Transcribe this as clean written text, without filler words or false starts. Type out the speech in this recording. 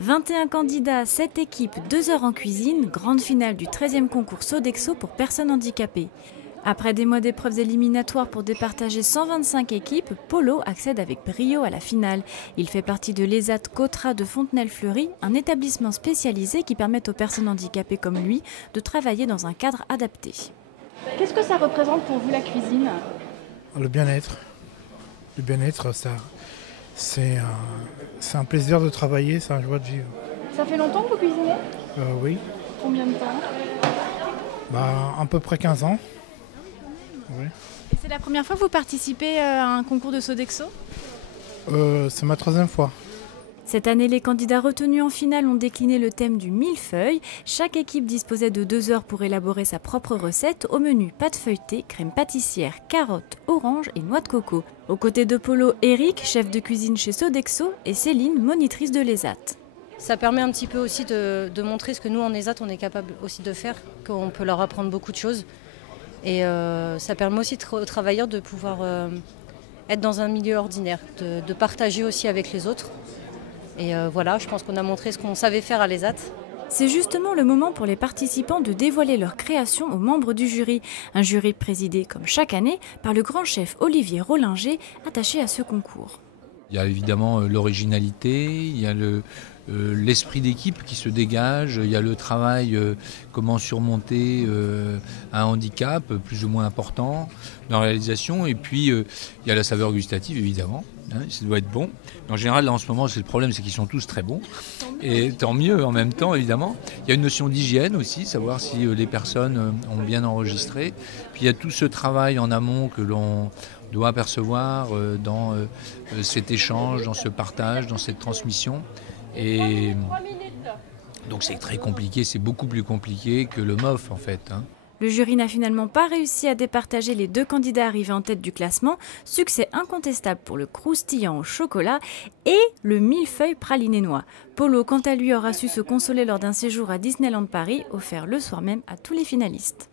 21 candidats, 7 équipes, 2 heures en cuisine, grande finale du 13e concours Sodexo pour personnes handicapées. Après des mois d'épreuves éliminatoires pour départager 125 équipes, Polo accède avec brio à la finale. Il fait partie de l'ESAT Cotra de Fontenelle-Fleury, un établissement spécialisé qui permet aux personnes handicapées comme lui de travailler dans un cadre adapté. Qu'est-ce que ça représente pour vous la cuisine? Le bien-être. Le bien-être, c'est un plaisir de travailler, c'est un joie de vivre. Ça fait longtemps que vous cuisinez? Oui, Combien de temps? à peu près 15 ans. Oui. Et c'est la première fois que vous participez à un concours de Sodexo ? C'est ma 3e fois. Cette année, les candidats retenus en finale ont décliné le thème du millefeuille. Chaque équipe disposait de 2 heures pour élaborer sa propre recette. Au menu, pâte feuilletée, crème pâtissière, carottes, oranges et noix de coco. Aux côtés de Polo, Eric, chef de cuisine chez Sodexo, et Céline, monitrice de l'ESAT. Ça permet un petit peu aussi de montrer ce que nous en ESAT on est capable aussi de faire, qu'on peut leur apprendre beaucoup de choses. Et ça permet aussi aux travailleurs de pouvoir être dans un milieu ordinaire, de partager aussi avec les autres. Et voilà, je pense qu'on a montré ce qu'on savait faire à l'ESAT. C'est justement le moment pour les participants de dévoiler leur création aux membres du jury. Un jury présidé, comme chaque année, par le grand chef Olivier Rollinger, attaché à ce concours. Il y a évidemment l'originalité, il y a l'esprit d'équipe qui se dégage, il y a le travail, comment surmonter un handicap plus ou moins important dans la réalisation, et puis il y a la saveur gustative évidemment, hein, ça doit être bon. En général, là, en ce moment, c'est le problème, c'est qu'ils sont tous très bons, et tant mieux en même temps évidemment. Il y a une notion d'hygiène aussi, savoir si les personnes ont bien enregistré, puis il y a tout ce travail en amont que l'on doit percevoir dans cet échange, dans ce partage, dans cette transmission. Et donc c'est très compliqué, c'est beaucoup plus compliqué que le MOF en fait. Le jury n'a finalement pas réussi à départager les 2 candidats arrivés en tête du classement. Succès incontestable pour le croustillant au chocolat et le millefeuille praliné noix. Polo, quant à lui, aura su se consoler lors d'un séjour à Disneyland Paris, offert le soir même à tous les finalistes.